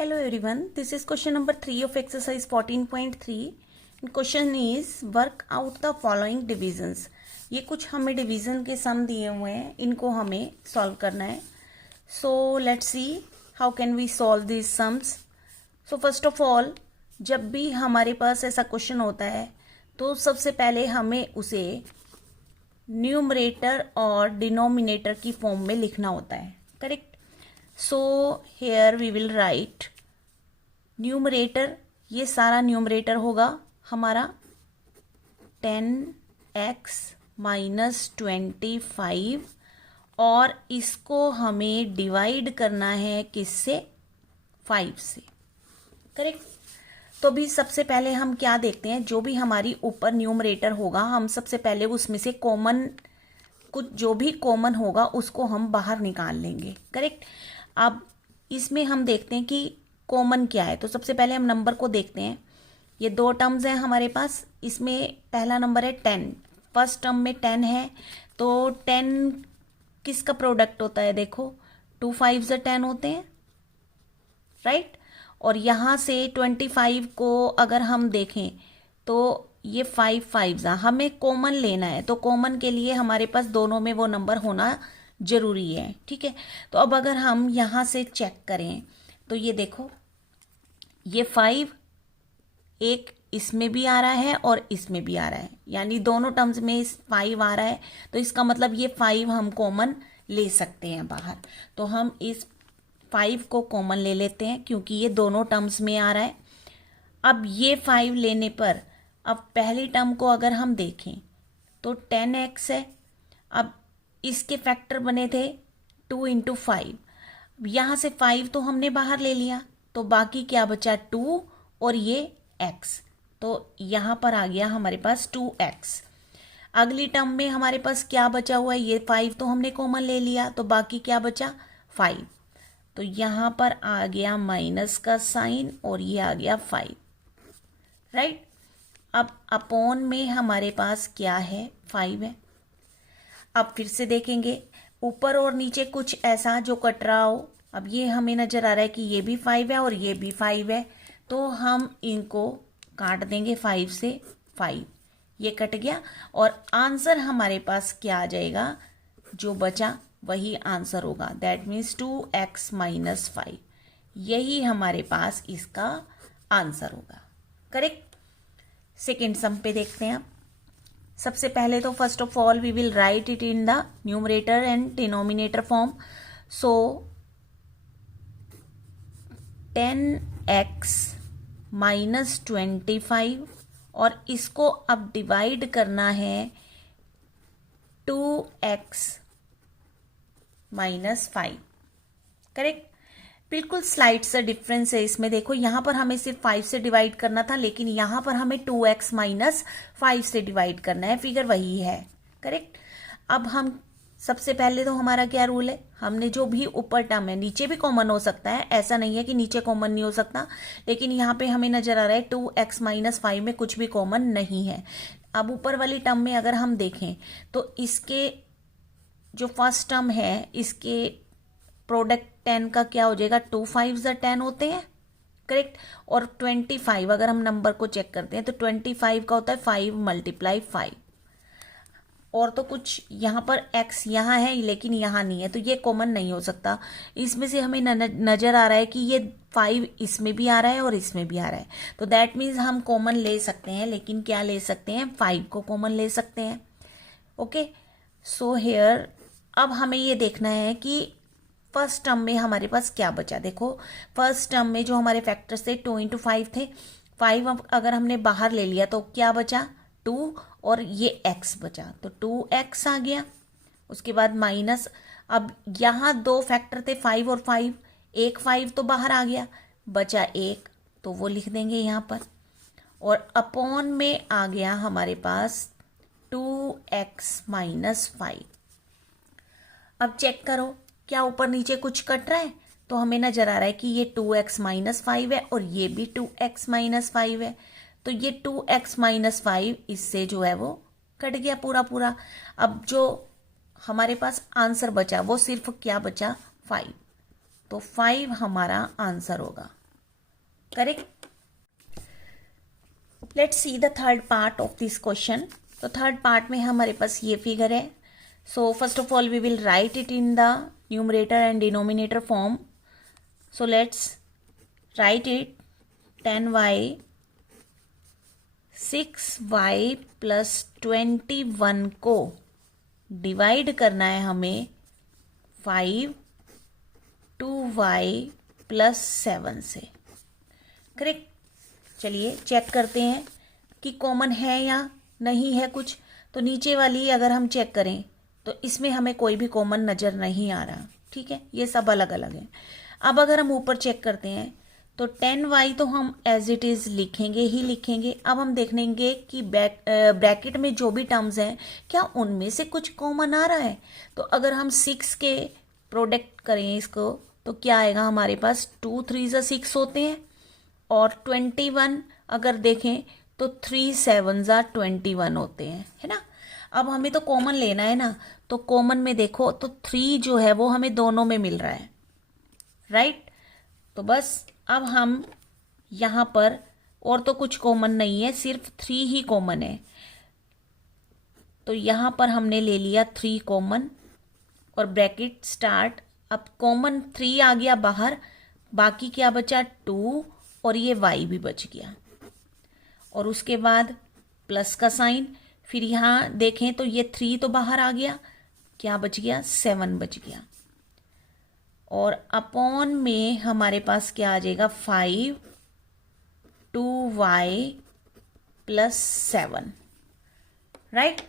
Hello everyone, this is question number 3 of exercise 14.3 and question is work out the following divisions. ये कुछ हमें division के सम दिए हुए हैं, इनको हमें सॉल्व करना है. So let's see how can we solve these sums. So first of all, जब भी हमारे पास ऐसा क्वेश्चन होता है तो सबसे पहले हमें उसे न्यूमरेटर और डिनोमिनेटर की फॉर्म में लिखना होता है, correct. So here we will write numerator, ये सारा न्यूमरेटर होगा हमारा 10x माइनस 25 और इसको हमें डिवाइड करना है किससे, 5 से, करेक्ट. तो अभी सबसे पहले हम क्या देखते हैं, जो भी हमारी ऊपर न्यूमरेटर होगा हम सबसे पहले उसमें से कॉमन, कुछ जो भी कॉमन होगा उसको हम बाहर निकाल लेंगे, करेक्ट. अब इसमें हम देखते हैं कि कॉमन क्या है. तो सबसे पहले हम नंबर को देखते हैं. ये दो टर्म्स हैं हमारे पास. इसमें पहला नंबर है 10, फर्स्ट टर्म में 10 है. तो 10 किसका प्रोडक्ट होता है, देखो 2 5 10 होते हैं, राइट. और यहाँ से 25 को अगर हम देखें तो ये 5 5 हमें कॉमन लेना है. तो कॉमन के लिए हमारे पास दोनों में वो नंबर होना जरूरी है, ठीक है. तो अब अगर हम यहाँ से चेक करें तो ये देखो, ये 5 एक इसमें भी आ रहा है और इसमें भी आ रहा है, यानी दोनों टर्म्स में इस 5 आ रहा है. तो इसका मतलब ये 5 हम कॉमन ले सकते हैं बाहर. तो हम इस 5 को कॉमन ले लेते हैं क्योंकि ये दोनों टर्म्स में आ रहा है. अब ये 5 लेने पर अब पहली टर्म को अगर हम देखें तो 10x है. अब इसके फैक्टर बने थे 2 इंटू 5. यहाँ से 5 तो हमने बाहर ले लिया, तो बाकी क्या बचा 2 और ये x. तो यहाँ पर आ गया हमारे पास 2x. अगली टर्म में हमारे पास क्या बचा हुआ है, ये 5 तो हमने कॉमन ले लिया, तो बाकी क्या बचा 5. तो यहाँ पर आ गया माइनस का साइन और ये आ गया 5, राइट. अब अपॉन में हमारे पास क्या है, 5 है. अब फिर से देखेंगे ऊपर और नीचे कुछ ऐसा जो कट रहा हो. अब ये हमें नजर आ रहा है कि ये भी 5 है और ये भी 5 है, तो हम इनको काट देंगे 5 से. 5 ये कट गया और आंसर हमारे पास क्या आ जाएगा, जो बचा वही आंसर होगा. That means 2x minus 5. यही हमारे पास इसका आंसर होगा, करेक्ट. सेकेंड सम पे देखते हैं. सबसे पहले तो first of all we will write it in the numerator and denominator form. So 10x minus 25 और इसको अब डिवाइड करना है 2x माइनस 5, करेक्ट. बिल्कुल स्लाइड सा डिफरेंस है इसमें. देखो यहाँ पर हमें सिर्फ 5 से डिवाइड करना था, लेकिन यहाँ पर हमें 2x माइनस 5 से डिवाइड करना है. फिगर वही है, करेक्ट. अब हम सबसे पहले तो हमारा क्या रूल है, हमने जो भी ऊपर टर्म है, नीचे भी कॉमन हो सकता है, ऐसा नहीं है कि नीचे कॉमन नहीं हो सकता, लेकिन यहाँ पे हमें नजर आ रहा है 2x माइनस 5 में कुछ भी कॉमन नहीं है. अब ऊपर वाली टर्म में अगर हम देखें तो इसके जो फर्स्ट टर्म है, इसके प्रोडक्ट 10 का क्या हो जाएगा, 2 5 10 होते हैं, करेक्ट. और 25 अगर हम नंबर को चेक करते हैं तो 25 का होता है 5 मल्टीप्लाई 5. और तो कुछ यहाँ पर x यहाँ है लेकिन यहाँ नहीं है, तो ये कॉमन नहीं हो सकता. इसमें से हमें नजर आ रहा है कि ये 5 इसमें भी आ रहा है और इसमें भी आ रहा है. तो दैट मीन्स हम कॉमन ले सकते हैं, लेकिन क्या ले सकते हैं, 5 को कॉमन ले सकते हैं. ओके. सो हेयर अब हमें ये देखना है कि फर्स्ट टर्म में हमारे पास क्या बचा. देखो फर्स्ट टर्म में जो हमारे फैक्टर्स थे 2 इंटू 5 थे. 5 अगर हमने बाहर ले लिया तो क्या बचा, 2 और ये x बचा, तो 2x आ गया. उसके बाद माइनस, अब यहाँ दो फैक्टर थे 5 और 5, एक 5 तो बाहर आ गया, बचा 1, तो वो लिख देंगे यहाँ पर. और अपॉन में आ गया हमारे पास 2x माइनस 5. अब चेक करो क्या ऊपर नीचे कुछ कट रहा है, तो हमें नजर आ रहा है कि ये 2x माइनस 5 है और ये भी 2x माइनस 5 है. तो ये 2x माइनस 5 इससे जो है वो कट गया पूरा पूरा. अब जो हमारे पास आंसर बचा वो सिर्फ क्या बचा, 5. तो 5 हमारा आंसर होगा. Correct. Let's see the third part of this question. तो थर्ड पार्ट में हमारे पास ये फिगर है। So first of all we will write it in the numerator and denominator form. So let's write it 10y 6y plus 21 को divide करना है हमें 5 2y प्लस 7 से। करेक्ट। चलिए चेक करते हैं कि कॉमन है या नहीं है कुछ। तो नीचे वाली अगर हम चेक करें तो इसमें हमें कोई भी कॉमन नज़र नहीं आ रहा। ठीक है, ये सब अलग अलग है। अब अगर हम ऊपर चेक करते हैं तो 10y तो हम एज इट इज़ लिखेंगे ही लिखेंगे। अब हम देखेंगे कि ब्रैकेट में जो भी टर्म्स हैं क्या उनमें से कुछ कॉमन आ रहा है। तो अगर हम 6 के प्रोडक्ट करें इसको तो क्या आएगा हमारे पास, 2 3 6 होते हैं और 21 अगर देखें तो 3 7 21 होते हैं, है ना। अब हमें तो कॉमन लेना है ना, तो कॉमन में देखो तो 3 जो है वो हमें दोनों में मिल रहा है, राइट। तो बस अब हम यहाँ पर और तो कुछ कॉमन नहीं है, सिर्फ 3 ही कॉमन है। तो यहाँ पर हमने ले लिया 3 कॉमन और ब्रैकेट स्टार्ट। अब कॉमन 3 आ गया बाहर, बाकी क्या बचा 2 और ये y भी बच गया। और उसके बाद प्लस का साइन, फिर यहाँ देखें तो ये 3 तो बाहर आ गया, क्या बच गया 7 बच गया। और अपॉन में हमारे पास क्या आ जाएगा 5 2y प्लस 7, राइट।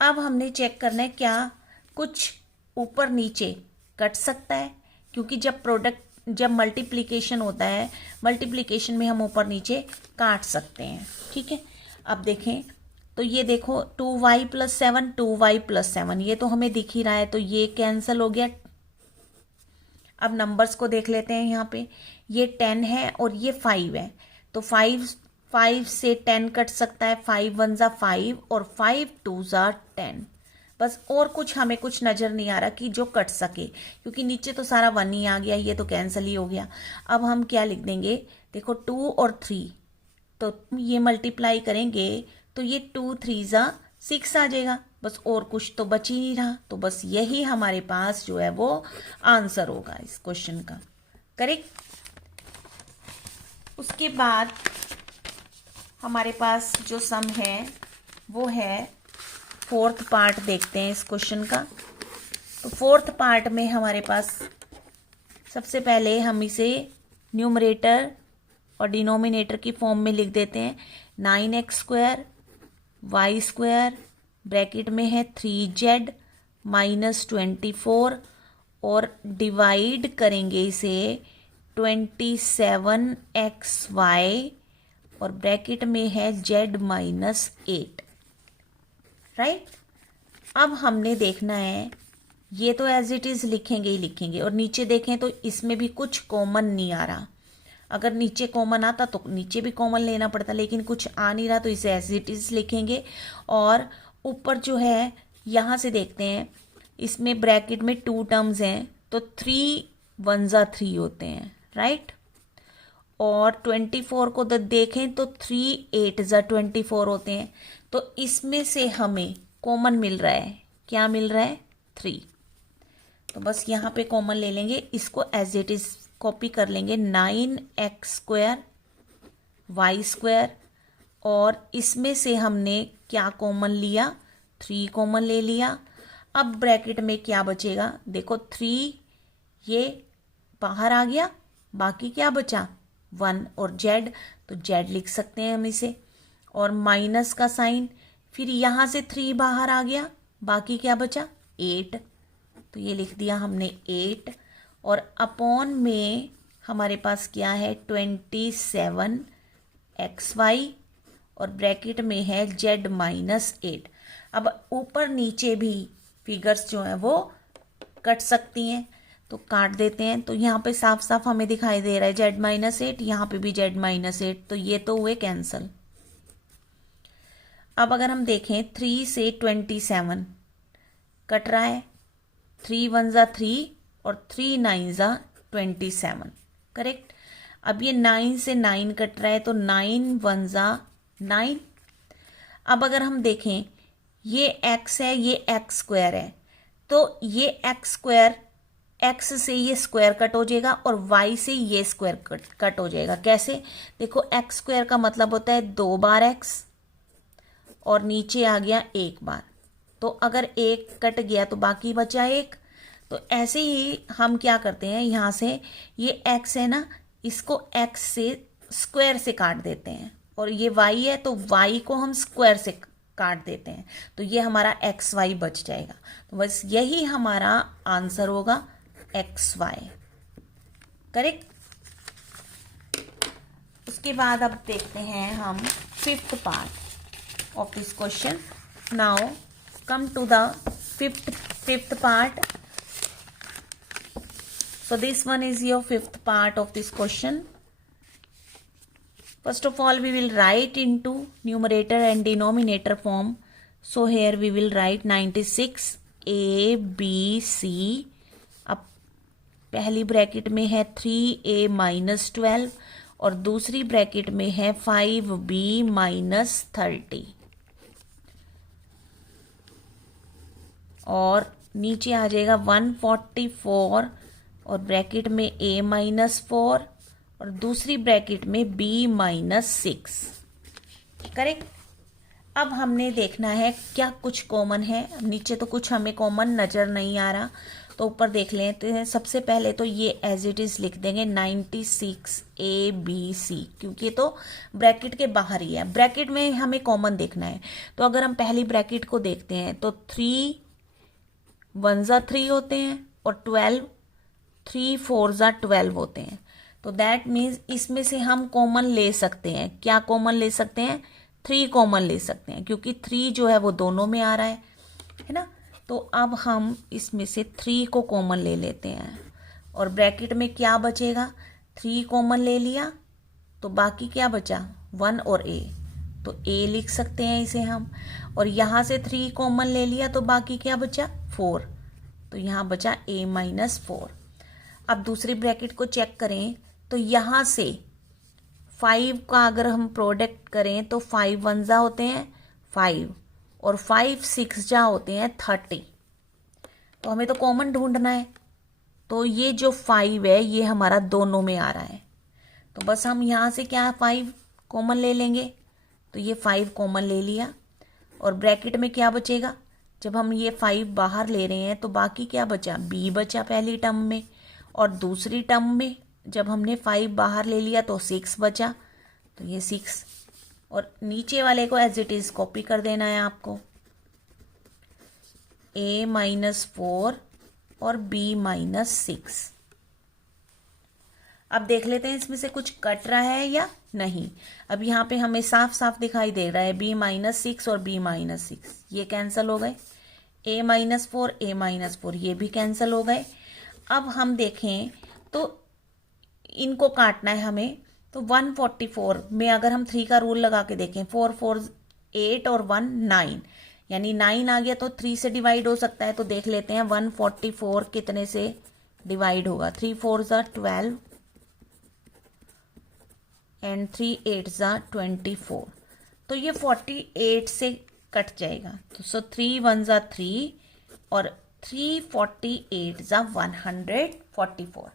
अब हमने चेक करना है क्या कुछ ऊपर नीचे कट सकता है, क्योंकि जब मल्टीप्लिकेशन होता है, मल्टीप्लिकेशन में हम ऊपर नीचे काट सकते हैं। ठीक है, अब देखें तो ये देखो 2y प्लस 7 2y प्लस 7 ये तो हमें दिख ही रहा है, तो ये कैंसिल हो गया। अब नंबर्स को देख लेते हैं। यहाँ पे ये 10 है और ये 5 है, तो 5 से 10 कट सकता है, 5 1 5 और 5 2 10। बस और कुछ हमें कुछ नज़र नहीं आ रहा कि जो कट सके, क्योंकि नीचे तो सारा 1 ही आ गया, ये तो कैंसिल ही हो गया। अब हम क्या लिख देंगे, देखो 2 और 3 तो ये मल्टीप्लाई करेंगे तो ये 2 3 6 आ जाएगा। बस और कुछ तो बच ही नहीं रहा, तो बस यही हमारे पास जो है वो आंसर होगा इस क्वेश्चन का, करेक्ट। उसके बाद हमारे पास जो सम है वो है फोर्थ पार्ट, देखते हैं इस क्वेश्चन का। तो फोर्थ पार्ट में हमारे पास सबसे पहले हम इसे न्यूमरेटर और डिनोमिनेटर की फॉर्म में लिख देते हैं। 9x² y² ब्रैकेट में है 3z माइनस 24 और डिवाइड करेंगे इसे 27xy और ब्रैकेट में है z माइनस 8, राइट। अब हमने देखना है, ये तो एज इट इज़ लिखेंगे ही लिखेंगे, और नीचे देखें तो इसमें भी कुछ कॉमन नहीं आ रहा। अगर नीचे कॉमन आता तो नीचे भी कॉमन लेना पड़ता, लेकिन कुछ आ नहीं रहा तो इसे एज इट इज़ लिखेंगे। और ऊपर जो है यहाँ से देखते हैं, इसमें ब्रैकेट में 2 टर्म्स हैं तो 3 1 3 होते हैं, राइट। और 24 को देखें तो 3 8 24 होते हैं। तो इसमें से हमें कॉमन मिल रहा है, क्या मिल रहा है 3। तो बस यहाँ पे कॉमन ले लेंगे, इसको एज इट इज़ कॉपी कर लेंगे। 9x² y² और इसमें से हमने क्या कॉमन लिया 3 कॉमन ले लिया। अब ब्रैकेट में क्या बचेगा, देखो 3 ये बाहर आ गया, बाकी क्या बचा 1 और z, तो z लिख सकते हैं हम इसे। और माइनस का साइन, फिर यहाँ से 3 बाहर आ गया, बाकी क्या बचा 8, तो ये लिख दिया हमने 8। और अपॉन में हमारे पास क्या है 27xy और ब्रैकेट में है z माइनस 8। अब ऊपर नीचे भी फिगर्स जो हैं वो कट सकती हैं, तो काट देते हैं। तो यहाँ पे साफ साफ हमें दिखाई दे रहा है z माइनस 8, यहाँ पे भी z माइनस 8, तो ये तो हुए कैंसल। अब अगर हम देखें 3 से 27 कट रहा है, 3 1 3 और 3 9 27, करेक्ट। अब ये 9 से 9 कट रहा है तो 9 1 जा 9। अब अगर हम देखें ये x है, ये x स्क्वायर है, तो ये x स्क्वायर, x से ये स्क्वायर कट हो जाएगा और y से ये स्क्वायर कट हो जाएगा। कैसे? देखो x स्क्वायर का मतलब होता है 2 बार x और नीचे आ गया 1 बार, तो अगर 1 कट गया तो बाकी बचा 1। तो ऐसे ही हम क्या करते हैं, यहाँ से ये x है ना, इसको x से स्क्वायर से काट देते हैं, और ये y है तो y को हम स्क्वायर से काट देते हैं, तो ये हमारा एक्स वाई बच जाएगा। तो बस यही हमारा आंसर होगा एक्स वाई। करेक्ट। उसके बाद अब देखते हैं हम fifth part of this question. Now come to the fifth part. So this one is your fifth part of this question. First of all, we will write into numerator and denominator form. So here we will write 96 A B C. अब पहली bracket में है 3A minus 12 और दूसरी bracket में है 5B minus 30, और नीचे आ जाएगा 144 और ब्रैकेट में a माइनस 4 और दूसरी ब्रैकेट में b माइनस 6। करेक्ट। अब हमने देखना है क्या कुछ कॉमन है। नीचे तो कुछ हमें कॉमन नज़र नहीं आ रहा, तो ऊपर देख लेते हैं। सबसे पहले तो ये एज इट इज़ लिख देंगे 96 ABC, क्योंकि तो ब्रैकेट के बाहर ही है। ब्रैकेट में हमें कॉमन देखना है, तो अगर हम पहली ब्रैकेट को देखते हैं तो 3 1 जा 3 होते हैं और 12 3 4 जा 12 होते हैं। तो दैट मीन्स इसमें से हम कॉमन ले सकते हैं। क्या कॉमन ले सकते हैं? 3 कॉमन ले सकते हैं, क्योंकि 3 जो है वो दोनों में आ रहा है ना। तो अब हम इसमें से 3 को कॉमन ले लेते हैं, और ब्रैकेट में क्या बचेगा? 3 कॉमन ले लिया तो बाकी क्या बचा? 1 और a, तो a लिख सकते हैं इसे हम। और यहाँ से 3 कॉमन ले लिया तो बाकी क्या बचा? 4, तो यहाँ बचा a माइनस 4। अब दूसरी ब्रैकेट को चेक करें तो यहाँ से 5 का अगर हम प्रोडक्ट करें तो 5 1 जा होते हैं 5 और 5 6 जा होते हैं 30। तो हमें तो कॉमन ढूंढना है, तो ये जो 5 है ये हमारा दोनों में आ रहा है, तो बस हम यहाँ से क्या 5 कॉमन ले लेंगे। तो ये 5 कॉमन ले लिया, और ब्रैकेट में क्या बचेगा? जब हम ये 5 बाहर ले रहे हैं तो बाकी क्या बचा? b बचा पहली टर्म में, और दूसरी टर्म में जब हमने 5 बाहर ले लिया तो 6 बचा, तो ये 6, और नीचे वाले को एज इट इज़ कॉपी कर देना है आपको। a माइनस 4 और b माइनस 6। अब देख लेते हैं इसमें से कुछ कट रहा है या नहीं। अब यहाँ पे हमें साफ साफ दिखाई दे रहा है b माइनस 6 और b माइनस 6, ये कैंसिल हो गए। a माइनस 4 a माइनस 4 ये भी कैंसिल हो गए। अब हम देखें तो इनको काटना है हमें, तो 144 में अगर हम 3 का रूल लगा के देखें, 4 4 8 और 1 9, यानी 9 आ गया तो 3 से डिवाइड हो सकता है। तो देख लेते हैं 144 कितने से डिवाइड होगा? 3 4 जा 12 एंड 3 8 जा 24, तो ये 48 से कट जाएगा। तो सो 3 1 जा 3 और 3 48 जा 144।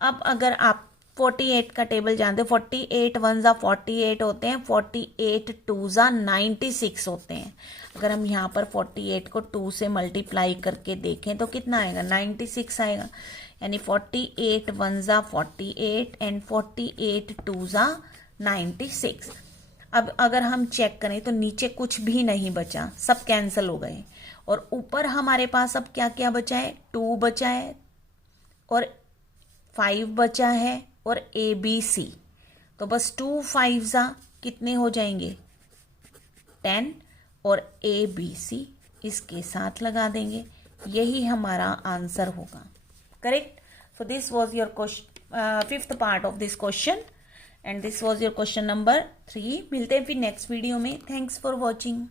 अब अगर आप 48 का टेबल जानते हो, 48 1 जा 48 होते हैं, 48 2 जा 96 होते हैं। अगर हम यहाँ पर 48 को 2 से मल्टीप्लाई करके देखें तो कितना आएगा? 96 आएगा। यानी 48 1 जा 48 एंड 48 2 जा 96। अब अगर हम चेक करें तो नीचे कुछ भी नहीं बचा, सब कैंसिल हो गए, और ऊपर हमारे पास अब क्या क्या बचा है? 2 बचा है और 5 बचा है और ABC। तो बस 2 5 जा कितने हो जाएंगे? 10, और ABC इसके साथ लगा देंगे, यही हमारा आंसर होगा। Correct. So this was your question, fifth part of this question, and this was your question number 3। मिलते हैं फिर नेक्स्ट वीडियो में। Thanks for watching.